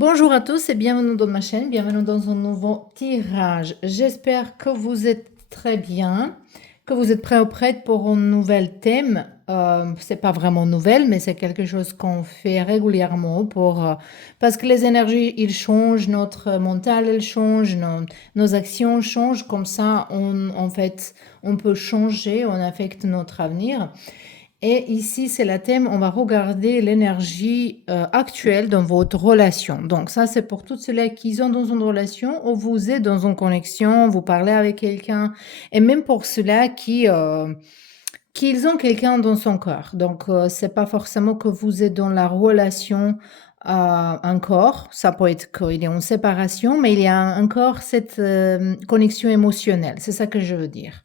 Bonjour à tous et bienvenue dans ma chaîne, bienvenue dans un nouveau tirage. J'espère que vous êtes très bien, que vous êtes prêts ou prêtes pour un nouvel thème. C'est pas vraiment nouvelle, mais c'est quelque chose qu'on fait régulièrement parce que les énergies, ils changent, notre mental, il change, nos actions changent. Comme ça, en fait, on peut changer, on affecte notre avenir. Et ici, c'est le thème, on va regarder l'énergie actuelle dans votre relation. Donc ça, c'est pour tous ceux-là qui sont dans une relation ou vous êtes dans une connexion, vous parlez avec quelqu'un, et même pour ceux-là qui ont quelqu'un dans son cœur. Donc, c'est pas forcément que vous êtes dans la relation encore. Ça peut être qu'il est en séparation, mais il y a encore cette connexion émotionnelle. C'est ça que je veux dire.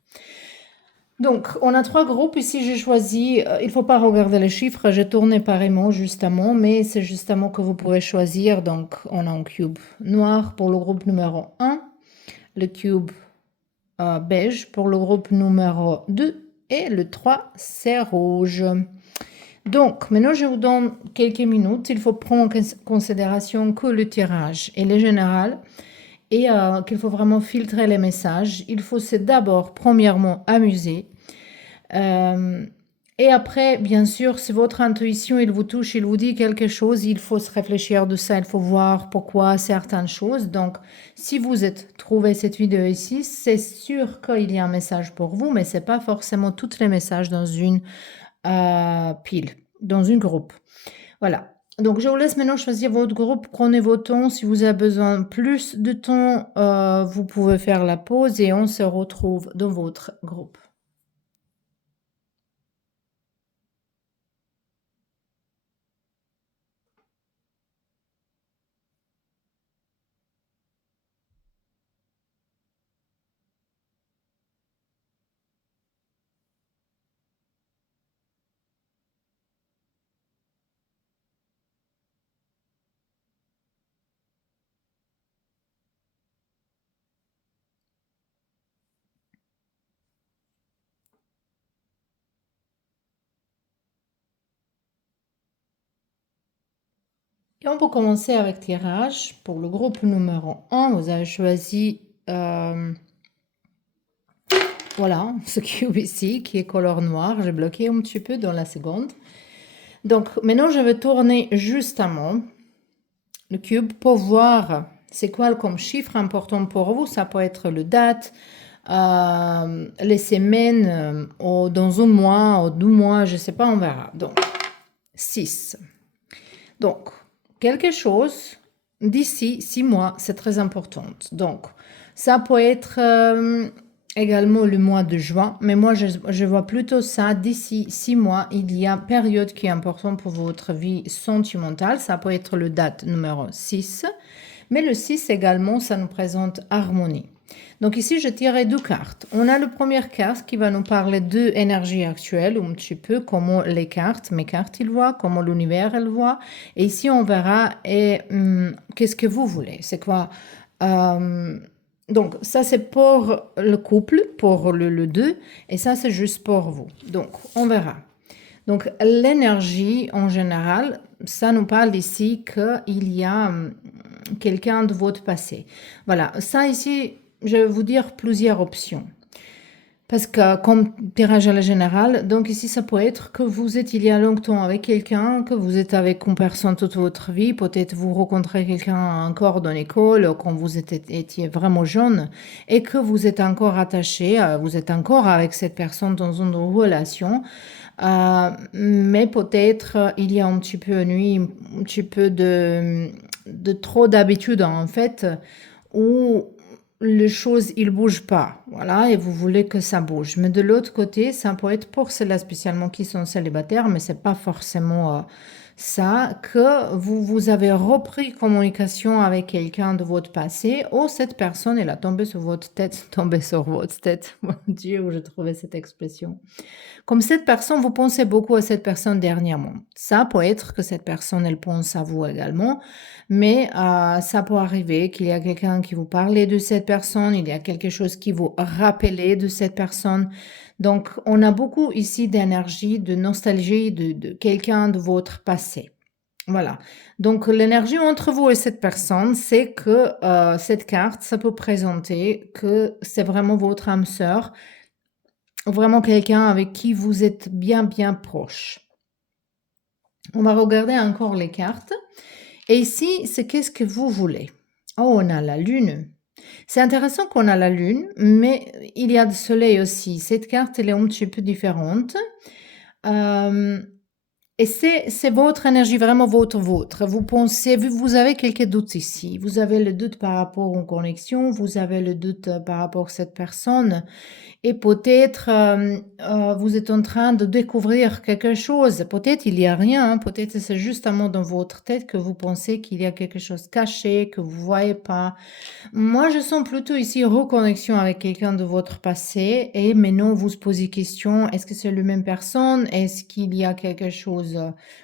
Donc, on a trois groupes. Ici, j'ai choisi, il ne faut pas regarder les chiffres, j'ai tourné pareillement, justement, mais c'est justement que vous pouvez choisir. Donc, on a un cube noir pour le groupe numéro 1, le cube beige pour le groupe numéro 2, et le 3, c'est rouge. Donc, maintenant, je vous donne quelques minutes. Il faut prendre en considération que le tirage est général et qu'il faut vraiment filtrer les messages. Il faut d'abord, premièrement, amuser. Et après, bien sûr, si votre intuition, il vous touche, il vous dit quelque chose, il faut se réfléchir de ça, il faut voir pourquoi certaines choses. Donc, si vous êtes trouvé cette vidéo ici, c'est sûr qu'il y a un message pour vous, mais c'est pas forcément tous les messages dans une pile, dans une groupe. Voilà. Donc, je vous laisse maintenant choisir votre groupe. Prenez vos temps. Si vous avez besoin de plus de temps, vous pouvez faire la pause et on se retrouve dans votre groupe. Et on peut commencer avec tirage. Pour le groupe numéro 1, vous avez choisi voilà, ce cube ici qui est couleur noire. J'ai bloqué un petit peu dans la seconde. Donc maintenant, je vais tourner justement le cube pour voir c'est quoi comme chiffre important pour vous. Ça peut être le date, les semaines, ou dans un mois, ou 2 mois, je ne sais pas, on verra. Donc, 6. Donc, quelque chose d'ici 6 mois, c'est très important. Donc, ça peut être également le mois de juin, mais moi, je vois plutôt ça d'ici 6 mois. Il y a une période qui est importante pour votre vie sentimentale. Ça peut être le date numéro 6, mais le 6 également, ça nous présente harmonie. Donc ici, je tirais 2 cartes. On a la première carte qui va nous parler de l'énergie actuelle, un petit peu comment les cartes, mes cartes, ils voient, comment l'univers, elle voit. Et ici, on verra qu'est-ce que vous voulez. C'est quoi donc, ça, c'est pour le couple, pour le 2, et ça, c'est juste pour vous. Donc, on verra. Donc, l'énergie, en général, ça nous parle ici qu'il y a quelqu'un de votre passé. Voilà, ça ici, je vais vous dire plusieurs options. Parce que comme tirage à la générale, donc ici ça peut être que vous êtes il y a longtemps avec quelqu'un, que vous êtes avec une personne toute votre vie, peut-être vous rencontrez quelqu'un encore dans l'école quand vous étiez vraiment jeune et que vous êtes encore attaché, vous êtes encore avec cette personne dans une relation, mais peut-être il y a un petit peu nuit, un petit peu de trop d'habitude en fait, où les choses, ils bougent pas, voilà, et vous voulez que ça bouge. Mais de l'autre côté, ça peut être pour ceux-là spécialement qui sont célibataires, mais c'est pas forcément ça, que vous avez repris communication avec quelqu'un de votre passé, ou cette personne, elle a tombé sur votre tête, tombé sur votre tête, mon Dieu, où j'ai trouvé cette expression. Comme cette personne, vous pensez beaucoup à cette personne dernièrement. Ça peut être que cette personne, elle pense à vous également, mais ça peut arriver qu'il y a quelqu'un qui vous parlait de cette personne, il y a quelque chose qui vous rappelait de cette personne. Donc, on a beaucoup ici d'énergie, de nostalgie de quelqu'un de votre passé. Voilà. Donc, l'énergie entre vous et cette personne, c'est que cette carte, ça peut présenter que c'est vraiment votre âme sœur, vraiment quelqu'un avec qui vous êtes bien, bien proche. On va regarder encore les cartes. Et ici, c'est qu'est-ce que vous voulez? Oh, on a la lune. C'est intéressant qu'on a la lune, mais il y a le soleil aussi. Cette carte, elle est un petit peu différente. Et c'est votre énergie, vraiment vôtre. Vous pensez, vous avez quelques doutes ici. Vous avez le doute par rapport aux connexions, vous avez le doute par rapport à cette personne. Et peut-être vous êtes en train de découvrir quelque chose. Peut-être il n'y a rien, hein. Peut-être c'est justement dans votre tête que vous pensez qu'il y a quelque chose caché, que vous ne voyez pas. Moi, je sens plutôt ici reconnexion avec quelqu'un de votre passé et maintenant vous se posez question, est-ce que c'est la même personne? Est-ce qu'il y a quelque chose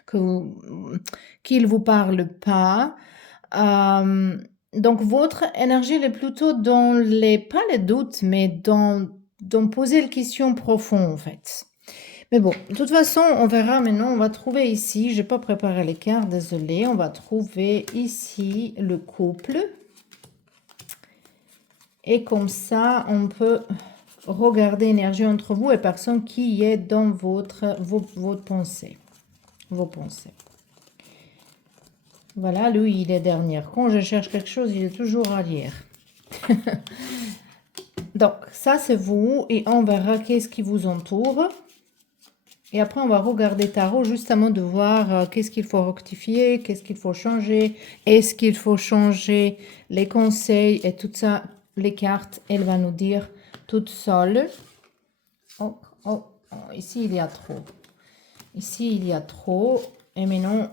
que qu'il vous parle pas? Donc votre énergie elle est plutôt dans pas les doutes, mais dans poser les questions profondes en fait. Mais bon, de toute façon, on verra maintenant, on va trouver ici, j'ai pas préparé les cartes, désolé, on va trouver ici le couple. Et comme ça, on peut regarder l'énergie entre vous et personne qui est dans votre pensée, vos pensées. Voilà, lui, il est dernier. Quand je cherche quelque chose, il est toujours à lire. Donc, ça, c'est vous. Et on verra qu'est-ce qui vous entoure. Et après, on va regarder tarot justement de voir qu'est-ce qu'il faut rectifier, qu'est-ce qu'il faut changer. Est-ce qu'il faut changer les conseils et tout ça. Les cartes, elle va nous dire toute seule. Oh, oh, oh, ici, il y a trop. Ici, il y a trop. Et maintenant,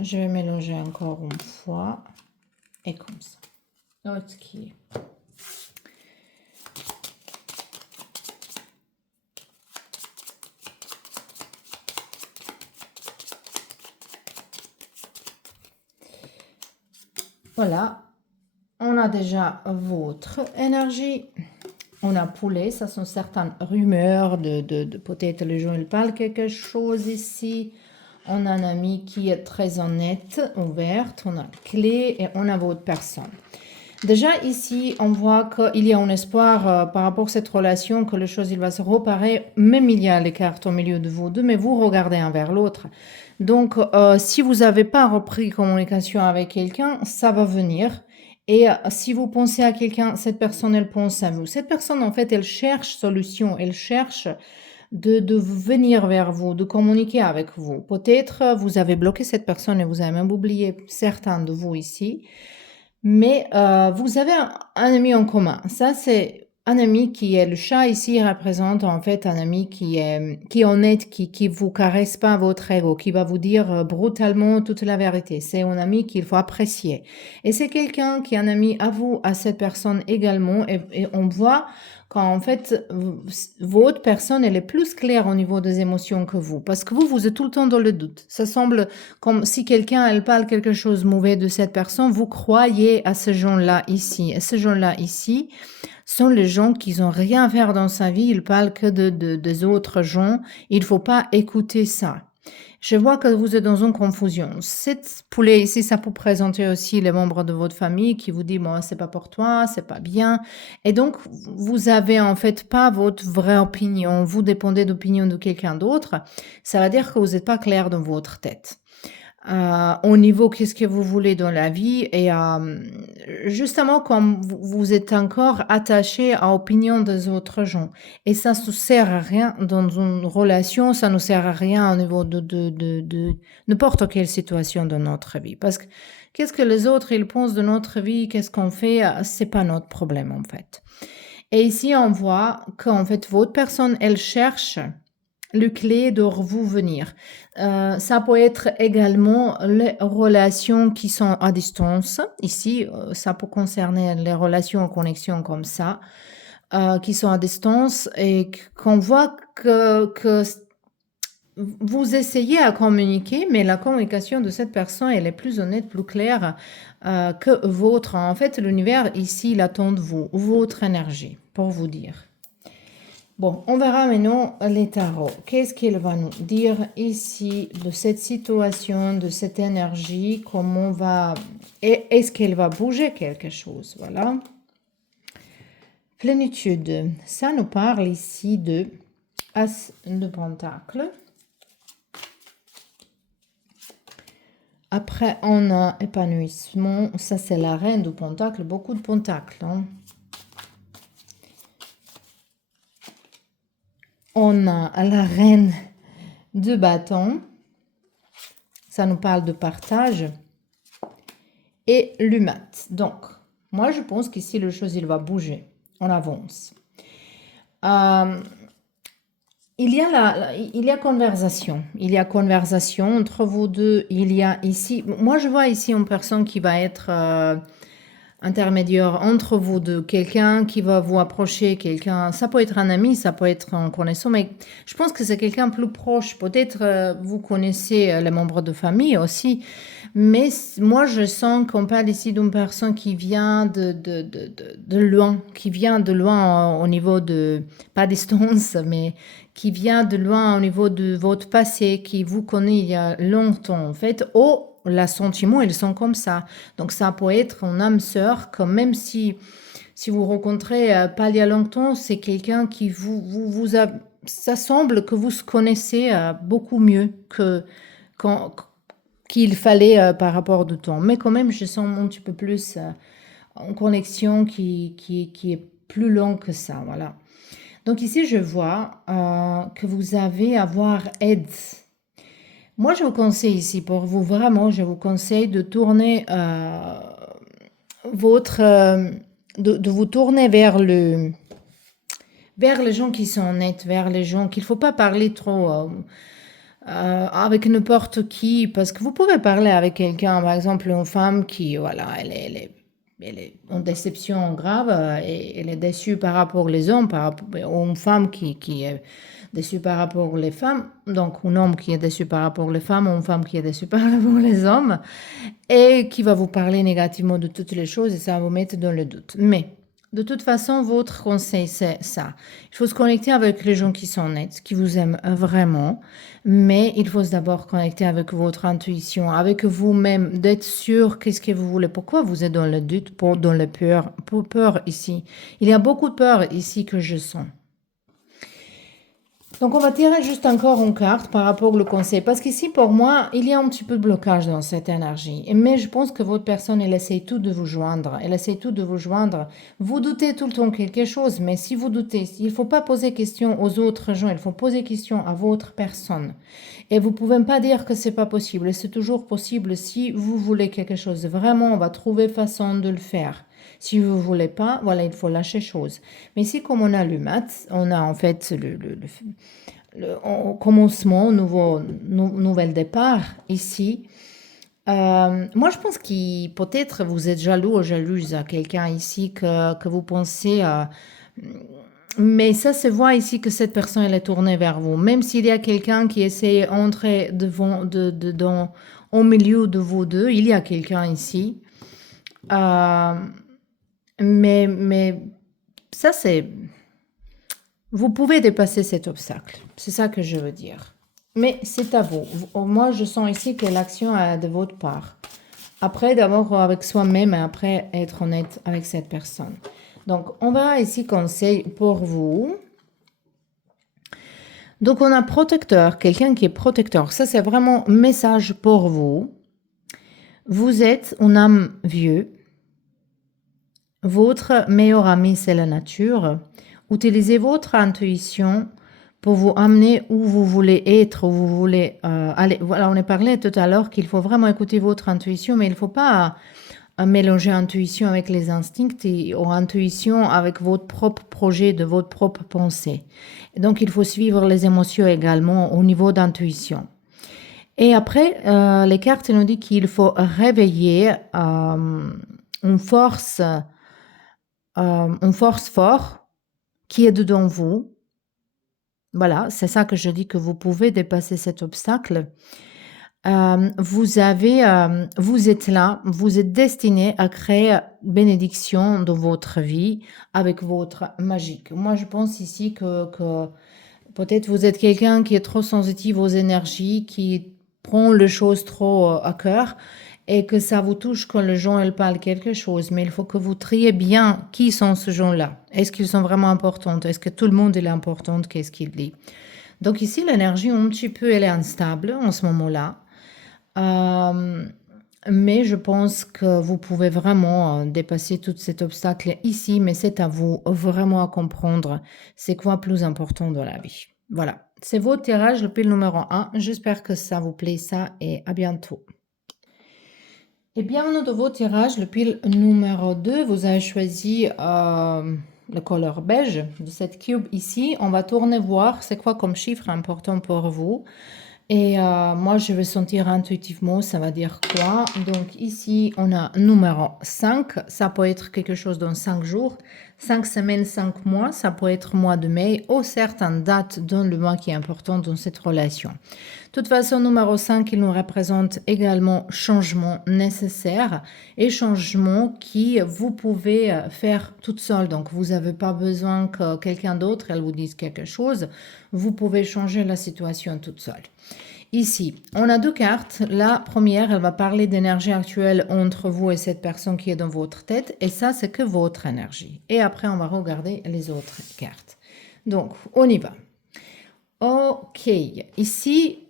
je vais mélanger encore une fois. Et comme ça. Ok. Voilà. On a déjà votre énergie. On a poulet. Ça sont certaines rumeurs de peut-être les gens ils parlent quelque chose ici. On a un ami qui est très honnête, ouverte. On a la clé et on a votre personne. Déjà ici, on voit qu'il y a un espoir par rapport à cette relation, que les choses il va se reparer, même il y a les cartes au milieu de vous deux, mais vous regardez un vers l'autre. Donc, si vous n'avez pas repris communication avec quelqu'un, ça va venir. Et si vous pensez à quelqu'un, cette personne, elle pense à vous. Cette personne, en fait, elle cherche solution, elle cherche de venir vers vous, de communiquer avec vous. Peut-être vous avez bloqué cette personne et vous avez même oublié certains de vous ici. Mais vous avez un ami en commun. Ça, c'est un ami qui est le chat ici représente en fait un ami qui est honnête, qui vous caresse pas votre ego, qui va vous dire brutalement toute la vérité. C'est un ami qu'il faut apprécier. Et c'est quelqu'un qui est un ami à vous, à cette personne également. Et on voit quand en fait votre personne elle est plus claire au niveau des émotions que vous, parce que vous êtes tout le temps dans le doute. Ça semble comme si quelqu'un elle parle quelque chose de mauvais de cette personne, vous croyez à ces gens-là ici. Et ces gens-là ici sont les gens qui n'ont rien à faire dans sa vie, ils parlent que des autres gens. Il ne faut pas écouter ça. Je vois que vous êtes dans une confusion. Cette poulet ici, ça peut présenter aussi les membres de votre famille qui vous disent, bon, c'est pas pour toi, c'est pas bien. Et donc, vous avez en fait pas votre vraie opinion. Vous dépendez d'opinion de quelqu'un d'autre. Ça veut dire que vous n'êtes pas clair dans votre tête. Au niveau qu'est-ce que vous voulez dans la vie et justement comme vous êtes encore attaché à l'opinion des autres gens et ça ne sert à rien dans une relation, ça ne sert à rien au niveau de n'importe quelle situation de notre vie parce que qu'est-ce que les autres ils pensent de notre vie, qu'est-ce qu'on fait, c'est pas notre problème en fait. Et ici on voit qu'en fait votre personne elle cherche le clé de vous venir. Ça peut être également les relations qui sont à distance. Ici, ça peut concerner les relations en connexion comme ça, qui sont à distance et qu'on voit que vous essayez à communiquer, mais la communication de cette personne, elle est plus honnête, plus claire que votre. En fait, l'univers ici, il attend de vous, votre énergie, pour vous dire. Bon, on verra maintenant les tarots. Qu'est-ce qu'il va nous dire ici de cette situation, de cette énergie, comment va... Est-ce qu'elle va bouger quelque chose? Voilà. Plénitude. Ça nous parle ici de As de Pentacle. Après, on a épanouissement. Ça, c'est la reine de Pentacle. Beaucoup de Pentacles. Hein. On a la reine de bâton. Ça nous parle de partage. Et l'humat. Donc, moi, je pense qu'ici, le chose, il va bouger. On avance. Il y a conversation. Il y a conversation entre vous deux. Il y a ici... Moi, je vois ici une personne qui va être intermédiaire entre vous deux. Quelqu'un qui va vous approcher. Quelqu'un... Ça peut être un ami, ça peut être un connaissant. Mais je pense que c'est quelqu'un plus proche. Peut-être vous connaissez les membres de famille aussi. Mais moi, je sens qu'on parle ici d'une personne qui vient de loin. Qui vient de loin au niveau de... Pas distance, mais... qui vient de loin au niveau de votre passé, qui vous connaît il y a longtemps, en fait, ou les sentiments, ils sont comme ça. Donc, ça peut être une âme sœur, comme même si vous rencontrez pas il y a longtemps, c'est quelqu'un qui vous a... Ça semble que vous se connaissez beaucoup mieux qu'il fallait par rapport du temps. Mais quand même, je sens un petit peu plus en connexion qui est plus longue que ça, voilà. Donc ici, je vois que vous avez à avoir aide. Moi, je vous conseille ici, pour vous, vraiment, je vous conseille de tourner de vous tourner vers les gens qui sont honnêtes, vers les gens qu'il ne faut pas parler trop avec n'importe qui, parce que vous pouvez parler avec quelqu'un, par exemple, une femme qui, voilà, elle est en déception grave et elle est déçue par rapport aux hommes, ou une femme qui est déçue par rapport aux femmes, donc un homme qui est déçu par rapport aux femmes ou une femme qui est déçue par rapport aux hommes et qui va vous parler négativement de toutes les choses et ça va vous mettre dans le doute. Mais de toute façon, votre conseil, c'est ça. Il faut se connecter avec les gens qui sont honnêtes, qui vous aiment vraiment, mais il faut d'abord connecter avec votre intuition, avec vous-même, d'être sûr qu'est-ce que vous voulez. Pourquoi vous êtes dans le doute, dans la peur ici. Il y a beaucoup de peur ici que je sens. Donc, on va tirer juste encore une carte par rapport au conseil. Parce qu'ici, pour moi, il y a un petit peu de blocage dans cette énergie. Mais je pense que votre personne, elle essaie tout de vous joindre. Elle essaie tout de vous joindre. Vous doutez tout le temps quelque chose, mais si vous doutez, il ne faut pas poser question aux autres gens. Il faut poser question à votre personne. Et vous ne pouvez pas dire que c'est pas possible. C'est toujours possible si vous voulez quelque chose. Vraiment, on va trouver façon de le faire. Si vous ne voulez pas, voilà, il faut lâcher chose. Mais ici, comme on a l'humat, on a en fait le commencement, nouvel départ ici. Moi, je pense que peut-être vous êtes jaloux ou jalouse à quelqu'un ici que vous pensez... mais ça se voit ici que cette personne elle est tournée vers vous. Même s'il y a quelqu'un qui essaie d'entrer au milieu de vous deux, il y a quelqu'un ici. Mais ça, c'est... Vous pouvez dépasser cet obstacle. C'est ça que je veux dire. Mais c'est à vous. Moi, je sens ici que l'action est de votre part. Après, d'abord avec soi-même et après être honnête avec cette personne. Donc, on va ici conseil pour vous. Donc, on a protecteur, quelqu'un qui est protecteur. Ça, c'est vraiment un message pour vous. Vous êtes une âme vieux. Votre meilleur ami, c'est la nature. Utilisez votre intuition pour vous amener où vous voulez être, où vous voulez aller. Voilà, on a parlé tout à l'heure qu'il faut vraiment écouter votre intuition, mais il ne faut pas mélanger intuition avec les instincts ou intuition avec votre propre projet, de votre propre pensée. Et donc, il faut suivre les émotions également au niveau d'intuition. Et après, les cartes nous disent qu'il faut réveiller une force forte qui est dedans vous. Voilà, c'est ça que je dis que vous pouvez dépasser cet obstacle. vous êtes là, vous êtes destiné à créer bénédiction dans votre vie avec votre magique. Moi, je pense ici que peut-être vous êtes quelqu'un qui est trop sensitif aux énergies, qui prend les choses trop à cœur et que ça vous touche quand les gens elles parlent quelque chose. Mais il faut que vous triez bien qui sont ces gens-là. Est-ce qu'ils sont vraiment importants? Est-ce que tout le monde est important? Qu'est-ce qu'il dit? Donc ici, l'énergie un petit peu, elle est instable en ce moment-là. Euh, mais je pense que vous pouvez vraiment dépasser tout cet obstacle ici, mais c'est à vous vraiment à comprendre c'est quoi plus important dans la vie. Voilà, c'est votre tirage, le pile numéro 1. J'espère que ça vous plaît ça et à bientôt. Et bienvenue dans votre tirage, le pile numéro 2. Vous avez choisi le couleur beige de cette cube ici. On va tourner voir c'est quoi comme chiffre important pour vous. Et moi, je vais sentir intuitivement, ça va dire quoi. Donc ici, on a numéro 5. Ça peut être quelque chose dans 5 jours, 5 semaines, 5 mois. Ça peut être mois de mai ou certaines dates dans le mois qui est important dans cette relation. De toute façon, numéro 5, il nous représente également changement nécessaire et changement qui vous pouvez faire toute seule. Donc, vous n'avez pas besoin que quelqu'un d'autre elle vous dise quelque chose. Vous pouvez changer la situation toute seule. Ici, on a deux cartes. La première, elle va parler d'énergie actuelle entre vous et cette personne qui est dans votre tête. Et ça, c'est que votre énergie. Et après, on va regarder les autres cartes. Donc, on y va. Ok, ici,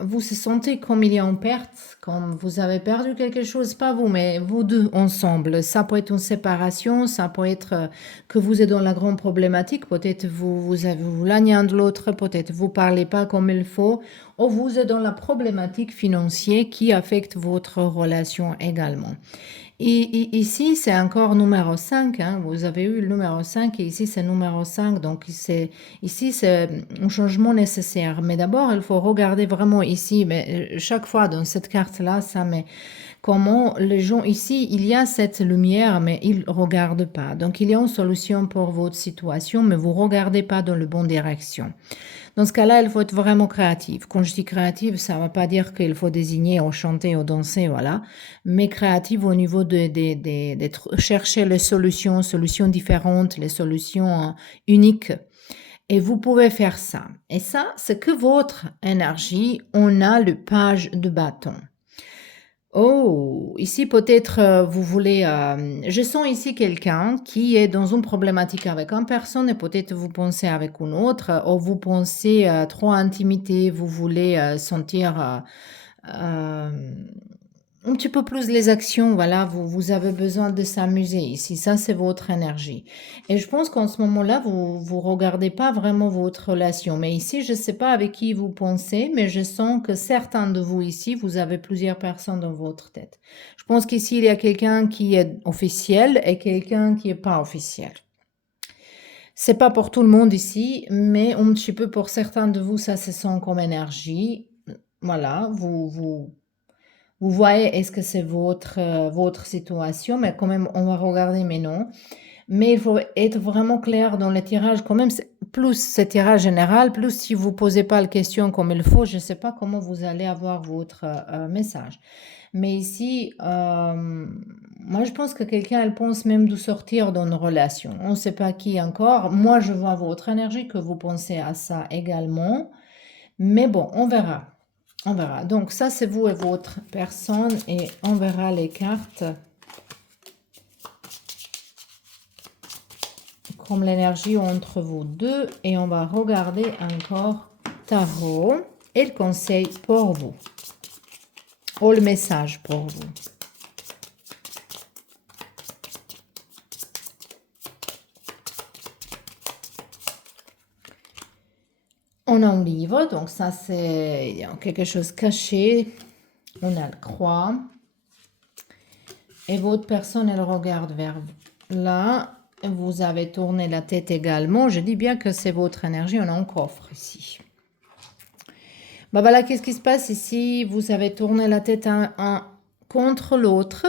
vous se sentez comme il y a une perte, comme vous avez perdu quelque chose, pas vous, mais vous deux ensemble. Ça peut être une séparation, ça peut être que vous êtes dans la grande problématique, peut-être vous avez l'un de l'autre, peut-être vous parlez pas comme il faut, ou vous êtes dans la problématique financière qui affecte votre relation également. Et ici, c'est encore numéro 5. Hein. Vous avez eu le numéro 5 et ici, c'est numéro 5. Donc, ici, c'est un changement nécessaire. Mais d'abord, il faut regarder vraiment ici. Mais chaque fois dans cette carte-là, ça met comment les gens ici, il y a cette lumière, mais ils ne regardent pas. Donc, il y a une solution pour votre situation, mais vous ne regardez pas dans la bonne direction. Dans ce cas-là, il faut être vraiment créatif. Quand je dis créative, ça ne va pas dire qu'il faut désigner ou chanter ou danser, voilà. Mais créative au niveau de chercher les solutions différentes, les solutions uniques. Et vous pouvez faire ça. Et ça, c'est que votre énergie, on a le page de bâton. Oh, ici peut-être vous voulez... je sens ici quelqu'un qui est dans une problématique avec une personne et peut-être vous pensez avec une autre ou vous pensez trop intimité, vous voulez sentir euh, un petit peu plus les actions, voilà, vous avez besoin de s'amuser ici, ça c'est votre énergie. Et je pense qu'en ce moment-là, vous regardez pas vraiment votre relation. Mais ici, je sais pas avec qui vous pensez, mais je sens que certains de vous ici, vous avez plusieurs personnes dans votre tête. Je pense qu'ici, il y a quelqu'un qui est officiel et quelqu'un qui est pas officiel. C'est pas pour tout le monde ici, mais un petit peu pour certains de vous, ça se sent comme énergie. Voilà, vous voyez, est-ce que c'est votre situation, mais quand même, on va regarder mais non. Mais il faut être vraiment clair dans le tirage. Quand même, plus ce tirage général, plus si vous ne posez pas la question comme il faut, je ne sais pas comment vous allez avoir votre message. Mais ici, moi, je pense que quelqu'un, elle pense même de sortir d'une relation. On ne sait pas qui encore. Moi, je vois votre énergie, que vous pensez à ça également. Mais bon, on verra. On verra. Donc, ça, c'est vous et votre personne. Et on verra les cartes. Comme l'énergie entre vous deux. Et on va regarder encore tarot. Et le conseil pour vous. Ou le message pour vous. On a un livre, donc ça c'est quelque chose caché. On a le croix. Et votre personne, elle regarde vers là. Vous avez tourné la tête également. Je dis bien que c'est votre énergie. On a un coffre ici. Ben voilà, qu'est-ce qui se passe ici? Vous avez tourné la tête un contre l'autre.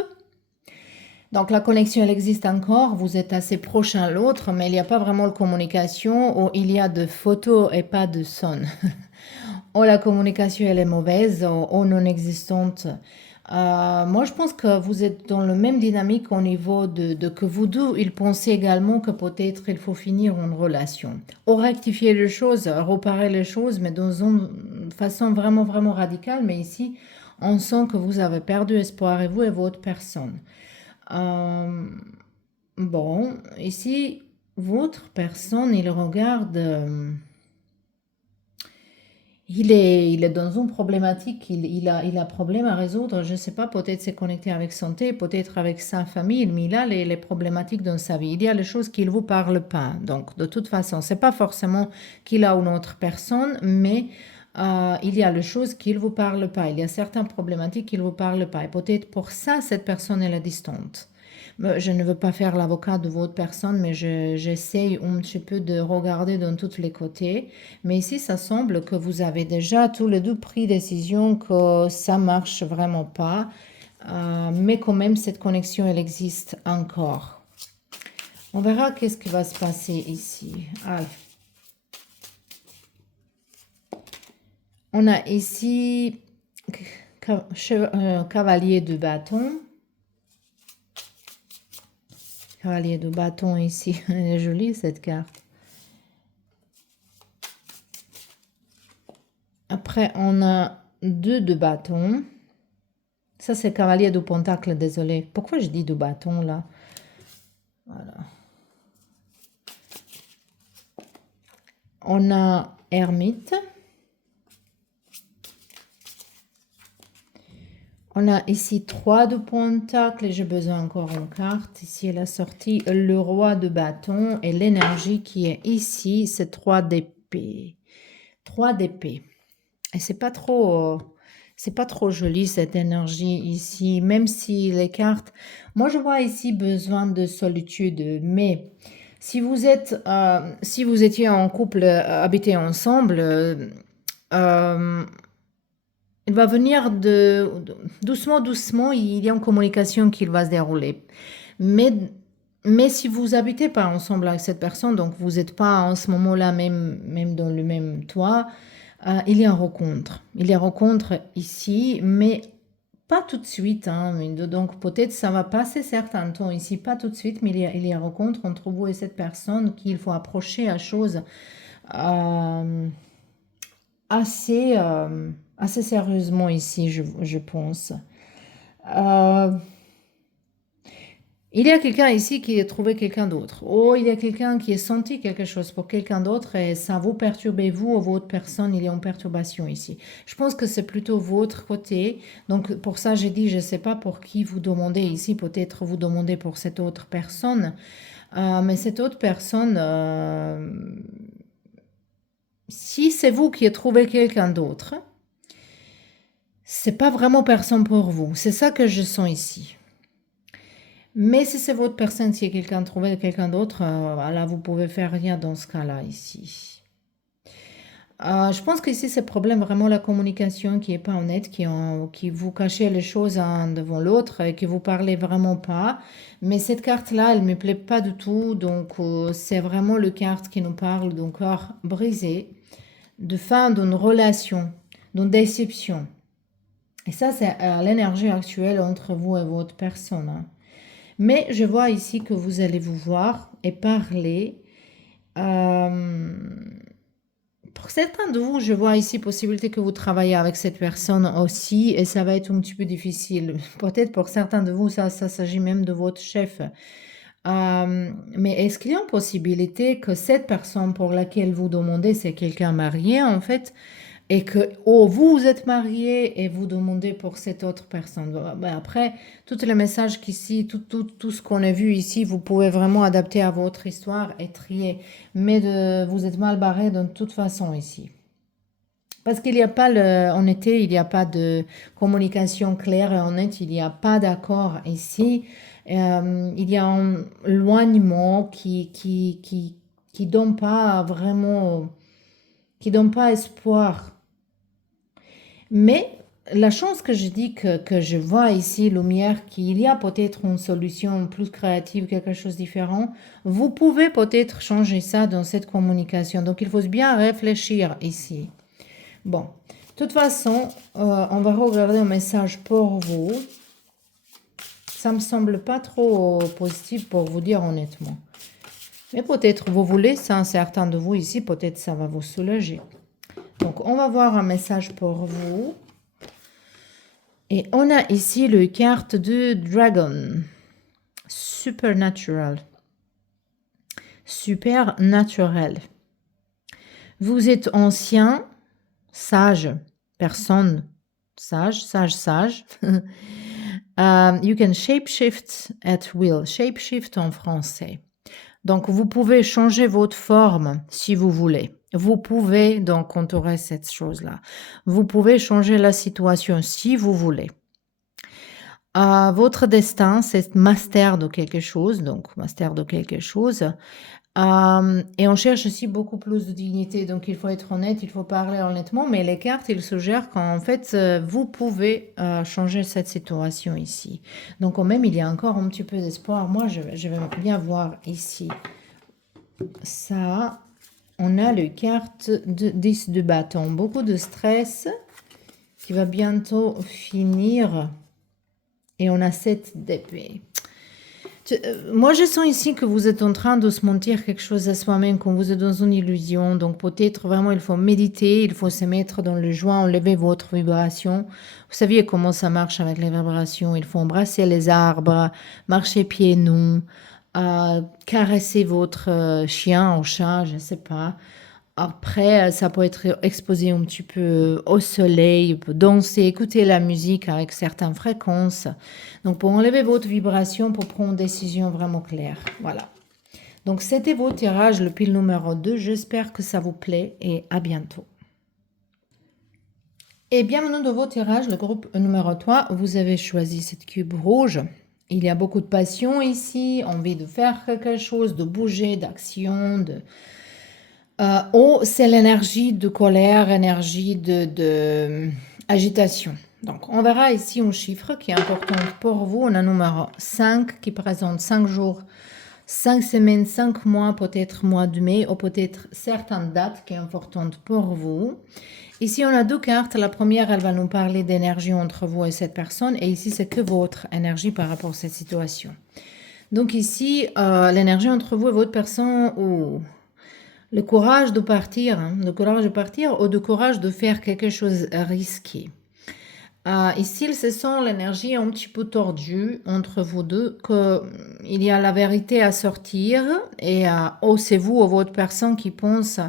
Donc la connexion, elle existe encore. Vous êtes assez proche à l'autre, mais il n'y a pas vraiment de communication ou il y a de photos et pas de son. ou la communication elle est mauvaise ou non existante. Moi, je pense que vous êtes dans le même dynamique au niveau de que vous deux, il pensait également que peut-être il faut finir une relation. Ou rectifier les choses, réparer les choses, mais dans une façon vraiment, vraiment radicale. Mais ici, on sent que vous avez perdu espoir et vous et votre personne. Euh, bon, ici, votre personne, il regarde... il est dans une problématique, il a problème à résoudre, je ne sais pas, peut-être c'est connecté avec santé, peut-être avec sa famille, mais il a les problématiques dans sa vie. Il y a les choses qu'il ne vous parle pas. Donc, de toute façon, ce n'est pas forcément qu'il a une autre personne, mais il y a les choses qu'il ne vous parle pas. Il y a certaines problématiques qu'il ne vous parle pas. Et peut-être pour ça, cette personne, elle est distante. Je ne veux pas faire l'avocat de votre personne, mais j'essaye un petit peu de regarder dans tous les côtés. Mais ici, ça semble que vous avez déjà tous les deux pris décision que ça marche vraiment pas. Mais quand même, cette connexion, elle existe encore. On verra qu'est-ce qui va se passer ici. Allez. On a ici cavalier de bâton. Cavalier de bâton ici. Elle est jolie cette carte. Après, on a 2 de bâton. Ça, c'est cavalier de pentacle, désolé. Pourquoi je dis de bâton là? Voilà. On a ermite. On a ici 3 de pentacle et j'ai besoin encore une carte. Ici, elle a sorti le roi de bâton et l'énergie qui est ici, c'est 3 d'épée. 3 d'épée. Et c'est pas trop joli cette énergie ici, même si les cartes... Moi, je vois ici besoin de solitude, mais si vous étiez en couple, habité ensemble, il va venir doucement, doucement, il y a une communication qui va se dérouler. Mais si vous habitez pas ensemble avec cette personne, donc vous n'êtes pas en ce moment-là même dans le même toit, il y a une rencontre. Il y a une rencontre ici, mais pas tout de suite. Hein, donc peut-être ça va passer certains temps ici, pas tout de suite, mais il y a une rencontre entre vous et cette personne qu'il faut approcher à choses assez, assez sérieusement ici, je pense. Il y a quelqu'un ici qui a trouvé quelqu'un d'autre. Oh, il y a quelqu'un qui a senti quelque chose pour quelqu'un d'autre et ça vous perturbe, vous ou votre personne, il y a une perturbation ici. Je pense que c'est plutôt votre côté. Donc, pour ça, j'ai dit, je ne sais pas pour qui vous demandez ici. Peut-être vous demandez pour cette autre personne. Mais cette autre personne, si c'est vous qui avez trouvé quelqu'un d'autre, c'est pas vraiment personne pour vous. C'est ça que je sens ici. Mais si c'est votre personne, si quelqu'un trouvé quelqu'un d'autre, là, vous pouvez faire rien dans ce cas-là ici. Je pense qu'ici, c'est le problème vraiment la communication qui n'est pas honnête, qui vous cachez les choses un devant l'autre et qui vous parlez vraiment pas. Mais cette carte-là, elle me plaît pas du tout. Donc, c'est vraiment le carte qui nous parle d'un corps brisé, de fin d'une relation, d'une déception. Et ça, c'est l'énergie actuelle entre vous et votre personne. Hein. Mais je vois ici que vous allez vous voir et parler. Pour certains de vous, je vois ici possibilité que vous travaillez avec cette personne aussi et ça va être un petit peu difficile. Peut-être pour certains de vous, ça s'agit même de votre chef. Mais est-ce qu'il y a une possibilité que cette personne pour laquelle vous demandez, c'est quelqu'un marié en fait? Et que vous êtes marié et vous demandez pour cette autre personne. Après, tous les messages qu'ici, tout ce qu'on a vu ici, vous pouvez vraiment adapter à votre histoire et trier. Mais vous êtes mal barré de toute façon ici. Parce qu'il n'y a pas en été, il n'y a pas de communication claire et honnête, il n'y a pas d'accord ici. Il y a un éloignement qui donne pas vraiment, qui donne pas espoir. Mais la chance que je dis que je vois ici, lumière, qu'il y a peut-être une solution plus créative, quelque chose de différent, vous pouvez peut-être changer ça dans cette communication. Donc, il faut bien réfléchir ici. Bon, de toute façon, on va regarder un message pour vous. Ça me semble pas trop positif pour vous dire honnêtement. Mais peut-être vous voulez ça, certains de vous ici, peut-être ça va vous soulager. Donc, on va voir un message pour vous. Et on a ici le carte de Dragon. Supernatural. Supernaturel. Vous êtes ancien, sage, personne sage. You can shapeshift at will. Shapeshift en français. Donc, vous pouvez changer votre forme si vous voulez. Vous pouvez donc contourer cette chose-là. Vous pouvez changer la situation si vous voulez. Votre destin, c'est master de quelque chose. Donc, master de quelque chose. Et on cherche aussi beaucoup plus de dignité. Donc, il faut être honnête, il faut parler honnêtement. Mais les cartes, ils suggèrent qu'en fait, vous pouvez changer cette situation ici. Donc, quand même, il y a encore un petit peu d'espoir. Moi, je vais bien voir ici. Ça, on a le carte de 10 de bâton. Beaucoup de stress qui va bientôt finir. Et on a 7 d'épée. Moi, je sens ici que vous êtes en train de se mentir quelque chose à soi-même, quand vous êtes dans une illusion. Donc, peut-être vraiment, il faut méditer, il faut se mettre dans le joie, enlever votre vibration. Vous savez comment ça marche avec les vibrations. Il faut embrasser les arbres, marcher pieds nus, caresser votre chien ou chat, je ne sais pas. Après, ça peut être exposé un petit peu au soleil, danser, écouter la musique avec certaines fréquences. Donc, pour enlever votre vibration, pour prendre une décision vraiment claire. Voilà. Donc, c'était votre tirage, le pile numéro 2. J'espère que ça vous plaît et à bientôt. Et bienvenue dans votre tirage, le groupe numéro 3. Vous avez choisi cette cube rouge. Il y a beaucoup de passion ici, envie de faire quelque chose, de bouger, d'action, de... c'est l'énergie de colère, énergie de agitation. Donc, on verra ici un chiffre qui est important pour vous. On a numéro 5 qui présente 5 jours, 5 semaines, 5 mois, peut-être mois de mai, ou peut-être certaines dates qui est importante pour vous. Ici, on a 2 cartes. La première, elle va nous parler d'énergie entre vous et cette personne. Et ici, c'est que votre énergie par rapport à cette situation. Donc ici, l'énergie entre vous et votre personne... Le courage de partir, le courage de partir ou le courage de faire quelque chose risqué. Ici, ce sont l'énergie un petit peu tordue entre vous deux, qu'il y a la vérité à sortir et c'est vous ou votre personne qui pense,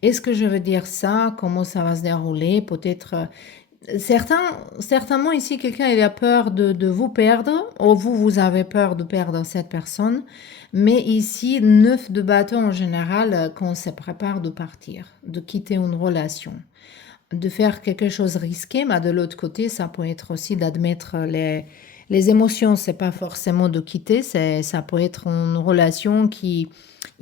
est-ce que je veux dire ça, comment ça va se dérouler, peut-être... Certainement ici, quelqu'un il a peur de vous perdre, ou vous avez peur de perdre cette personne. Mais ici, 9 de bâton en général, quand on se prépare de partir, de quitter une relation, de faire quelque chose risqué, mais de l'autre côté, ça peut être aussi d'admettre les émotions. C'est pas forcément de quitter, ça peut être une relation qui...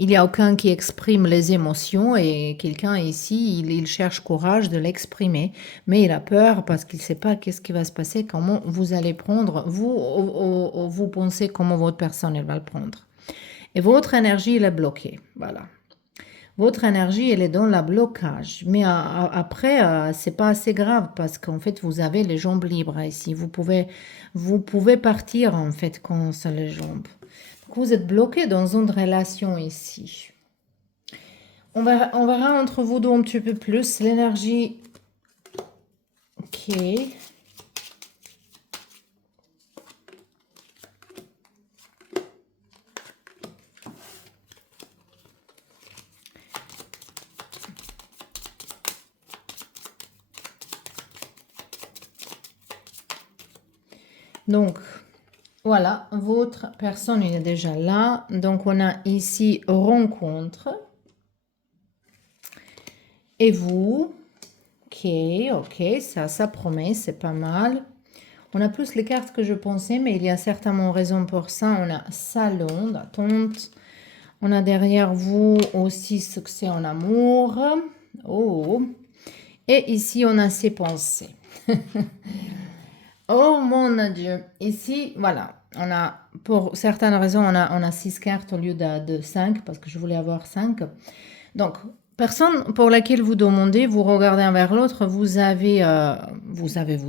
Il n'y a aucun qui exprime les émotions et quelqu'un ici, il cherche courage de l'exprimer, mais il a peur parce qu'il ne sait pas qu'est-ce qui va se passer, comment vous allez prendre, vous pensez comment votre personne elle va le prendre. Et votre énergie, elle est bloquée, voilà. Votre énergie, elle est dans le blocage. Mais après, c'est pas assez grave parce qu'en fait, vous avez les jambes libres ici. Vous pouvez partir en fait quand c'est les jambes. Donc, vous êtes bloqué dans une relation ici. On verra entre vous deux un petit peu plus l'énergie. Ok. Donc, voilà, votre personne est déjà là. Donc, on a ici rencontre. Et vous, ok, ça promet, c'est pas mal. On a plus les cartes que je pensais, mais il y a certainement raison pour ça. On a salon d'attente. On a derrière vous aussi succès en amour. Oh. Et ici, on a ses pensées. Oh mon Dieu. Ici, voilà. On a, pour certaines raisons, on a 6 cartes au lieu de 5, parce que je voulais avoir 5. Donc, personne pour laquelle vous demandez, vous regardez un vers l'autre, vous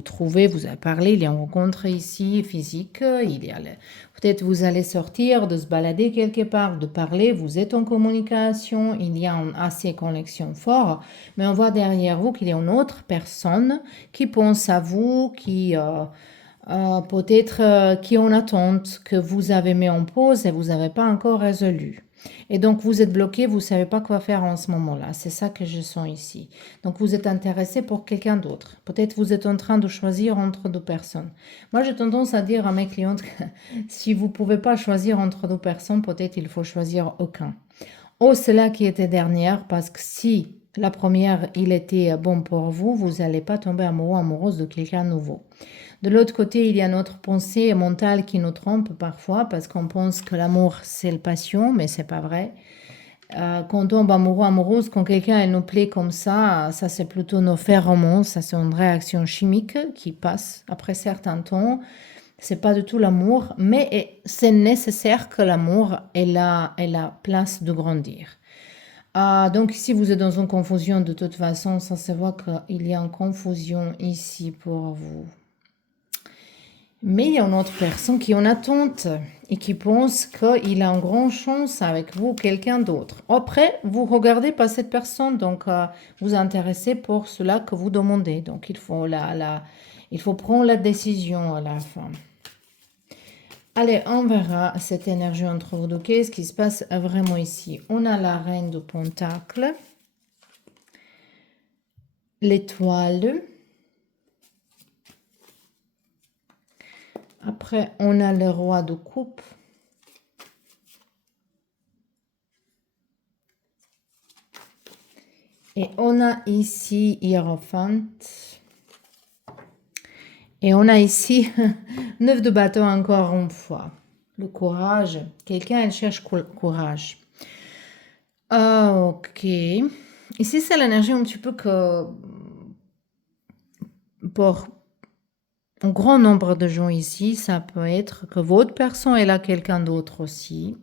trouvé, vous avez parlé, il y a une rencontre ici physique, peut-être vous allez sortir, de se balader quelque part, de parler, vous êtes en communication, il y a une assez connexion fort, mais on voit derrière vous qu'il y a une autre personne qui pense à vous, peut-être qui est en attente, que vous avez mis en pause et vous n'avez pas encore résolu. Et donc, vous êtes bloqué, vous ne savez pas quoi faire en ce moment-là. C'est ça que je sens ici. Donc, vous êtes intéressé pour quelqu'un d'autre. Peut-être vous êtes en train de choisir entre deux personnes. Moi, j'ai tendance à dire à mes clientes que si vous ne pouvez pas choisir entre deux personnes, peut-être il faut choisir aucun. Ou cela qui était dernière, parce que si la première, il était bon pour vous, vous n'allez pas tomber amoureux, amoureuse de quelqu'un nouveau. De l'autre côté, il y a notre pensée mentale qui nous trompe parfois parce qu'on pense que l'amour, c'est la passion, mais c'est pas vrai. Quand on tombe amoureux, amoureuse, quand quelqu'un nous plaît comme ça c'est plutôt nos phéromones, ça c'est une réaction chimique qui passe après certains temps. C'est pas du tout l'amour, mais c'est nécessaire que l'amour ait la place de grandir. Donc ici, vous êtes dans une confusion de toute façon, ça se voit qu'il y a une confusion ici pour vous. Mais il y a une autre personne qui est en attente et qui pense qu'il a une grande chance avec vous, quelqu'un d'autre. Après, vous regardez pas cette personne, donc vous intéressez pour cela que vous demandez. Donc il faut prendre la décision à la fin. Allez, on verra cette énergie entre vous deux. Qu'est-ce qui se passe vraiment ici? On a la reine de Pentacle, l'étoile. Après, on a le roi de coupe. Et on a ici Hiérophante. Et on a ici 9 de bâton encore une fois. Le courage. Quelqu'un, elle cherche courage. Ok. Ici, c'est l'énergie un petit peu que pour un grand nombre de gens ici, ça peut être que votre personne est là, quelqu'un d'autre aussi.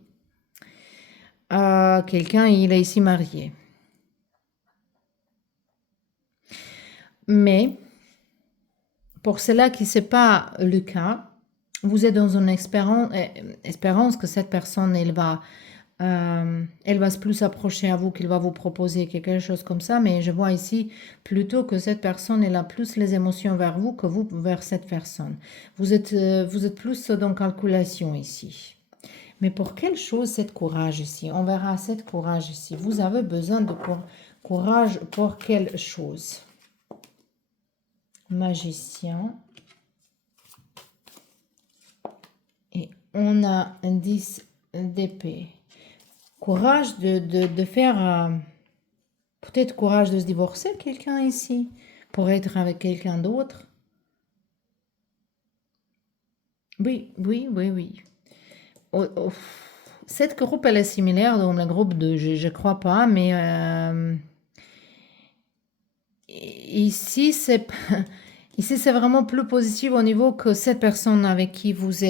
Quelqu'un, il est ici marié. Mais pour cela qui ce n'est pas le cas, vous êtes dans une espérance que cette personne, elle va plus approcher à vous, qu'il va vous proposer quelque chose comme ça, mais je vois ici plutôt que cette personne, elle a plus les émotions vers vous que vous vers cette personne. Vous êtes plus dans calculation ici. Mais pour quelle chose cette courage ici? On verra cette courage ici. Vous avez besoin de courage pour quelle chose? Magicien. Et on a un 10 d'épée. Courage de faire... peut-être courage de se divorcer quelqu'un ici. Pour être avec quelqu'un d'autre. Oui. Cette groupe, elle est similaire dans le groupe de... Je crois pas, mais... Ici, c'est vraiment plus positif au niveau que cette personne avec qui vous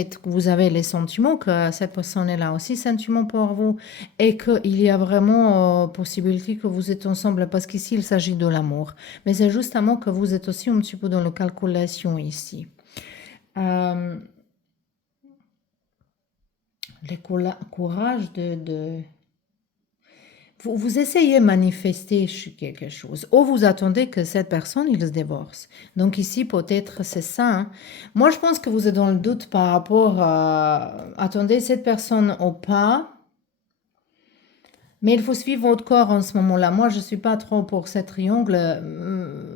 avez les sentiments, que cette personne elle a aussi sentiments pour vous et qu'il y a vraiment possibilité que vous êtes ensemble parce qu'ici il s'agit de l'amour. Mais c'est justement que vous êtes aussi un petit peu dans la calculation ici. Le courage de... Vous essayez de manifester quelque chose, ou vous attendez que cette personne, il se divorce. Donc ici, peut-être, c'est ça. Hein. Moi, je pense que vous êtes dans le doute par rapport à... Attendez cette personne ou pas. Mais il faut suivre votre corps en ce moment-là. Moi, je ne suis pas trop pour ce triangle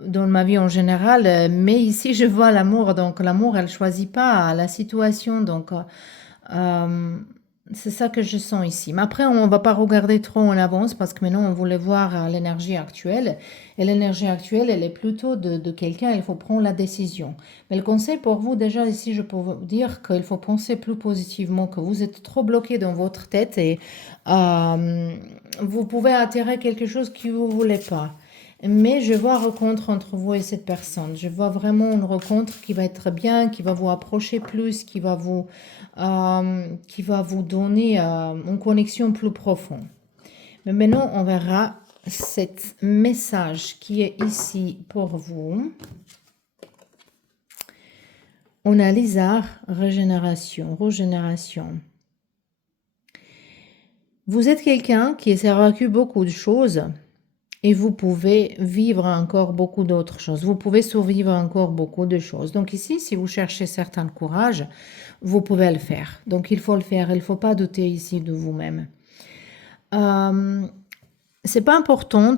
dans ma vie en général. Mais ici, je vois l'amour. Donc, l'amour, elle ne choisit pas la situation. Donc... c'est ça que je sens ici. Mais après, on ne va pas regarder trop en avance parce que maintenant, on voulait voir l'énergie actuelle. Et l'énergie actuelle, elle est plutôt de quelqu'un, il faut prendre la décision. Mais le conseil pour vous, déjà ici, je peux vous dire qu'il faut penser plus positivement, que vous êtes trop bloqué dans votre tête et vous pouvez attirer quelque chose que vous ne voulez pas. Mais je vois une rencontre entre vous et cette personne. Je vois vraiment une rencontre qui va être bien, qui va vous approcher plus, qui va vous donner une connexion plus profonde. Mais maintenant, on verra cet message qui est ici pour vous. On a Lézard, régénération. Vous êtes quelqu'un qui a vécu beaucoup de choses et vous pouvez vivre encore beaucoup d'autres choses. Vous pouvez survivre encore beaucoup de choses. Donc ici, si vous cherchez certain courage, vous pouvez le faire. Donc il faut le faire. Il ne faut pas douter ici de vous-même. C'est pas important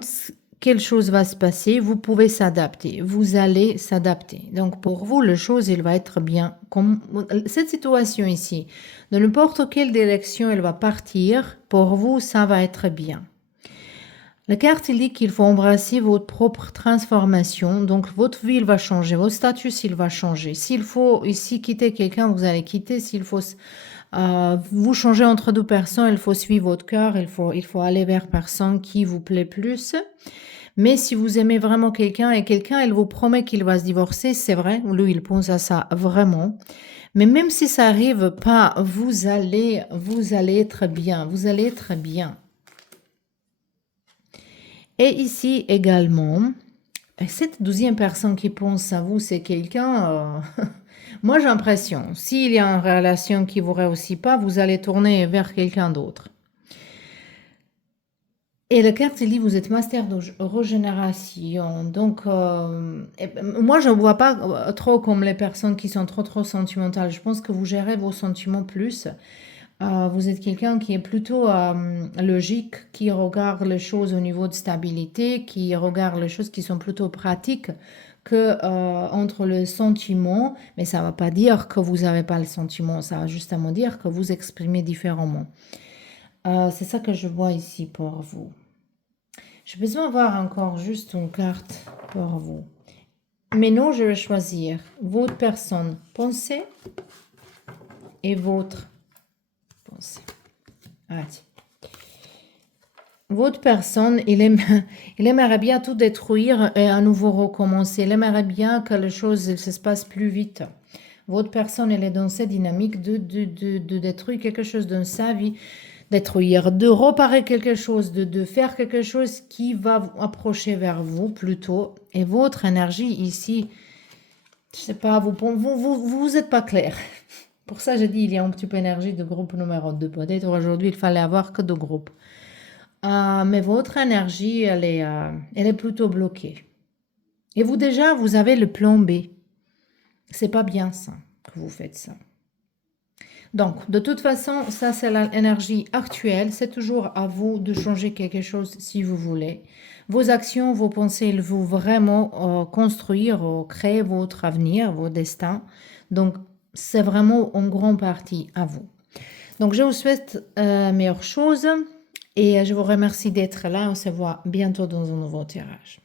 quelle chose va se passer, vous pouvez s'adapter, vous allez s'adapter. Donc pour vous, la chose, il va être bien. Comme cette situation ici, de n'importe quelle direction elle va partir, pour vous, ça va être bien. La carte, il dit qu'il faut embrasser votre propre transformation, donc votre vie, il va changer, votre statut, il va changer. S'il faut ici quitter quelqu'un, vous allez quitter. S'il faut vous changer entre deux personnes, il faut suivre votre cœur, il faut aller vers personne qui vous plaît plus. Mais si vous aimez vraiment quelqu'un et quelqu'un, elle vous promet qu'il va se divorcer, c'est vrai, lui, il pense à ça vraiment. Mais même si ça arrive pas, vous allez être bien, vous allez être bien. Et ici également, cette deuxième personne qui pense à vous, c'est quelqu'un... moi, j'ai l'impression, s'il y a une relation qui vous réussit pas, vous allez tourner vers quelqu'un d'autre. Et la carte, il dit, vous êtes master de régénération. Donc, moi, je ne vois pas trop comme les personnes qui sont trop sentimentales. Je pense que vous gérez vos sentiments plus. Vous êtes quelqu'un qui est plutôt logique, qui regarde les choses au niveau de stabilité, qui regarde les choses qui sont plutôt pratiques que entre le sentiment. Mais ça ne va pas dire que vous n'avez pas le sentiment. Ça va justement dire que vous exprimez différemment. C'est ça que je vois ici pour vous. J'ai besoin d'avoir encore juste une carte pour vous. Mais non, je vais choisir votre personne pensée et votre pensée. Allez. Votre personne, il aimerait bien tout détruire et à nouveau recommencer. Il aimerait bien que les choses se passent plus vite. Votre personne, elle est dans cette dynamique de détruire quelque chose dans sa vie, de réparer quelque chose, de faire quelque chose qui va approcher vers vous plutôt. Et votre énergie ici, je sais pas, vous êtes pas clair. Pour ça, j'ai dit, il y a un petit peu d'énergie de groupe numéro 2. Peut-être aujourd'hui, il fallait avoir que deux groupes. Mais votre énergie, elle est plutôt bloquée. Et vous déjà, vous avez le plan B. C'est pas bien ça que vous faites ça. Donc, de toute façon, ça c'est l'énergie actuelle. C'est toujours à vous de changer quelque chose si vous voulez. Vos actions, vos pensées, elles vont vraiment construire, créer votre avenir, vos destins. Donc, c'est vraiment en grande partie à vous. Donc, je vous souhaite meilleures choses et je vous remercie d'être là. On se voit bientôt dans un nouveau tirage.